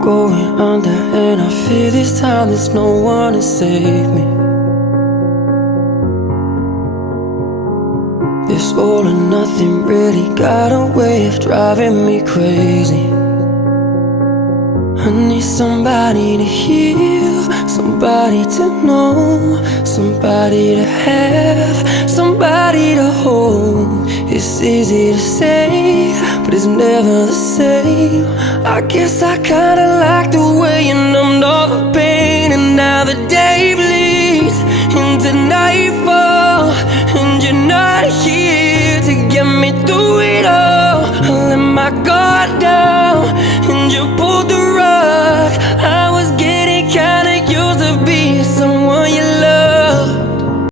going under, and I fear this time there's no one to save me. This all or nothing really got a way of driving me crazy. I need somebody to heal, somebody to know, somebody to have, somebody to hold. It's easy to say, but it's never the same. I guess I kinda like the way you numbed all the pain, and now the day bleeds into nightfall, and you're not here to get me through it all. I let my guard down, and you pulled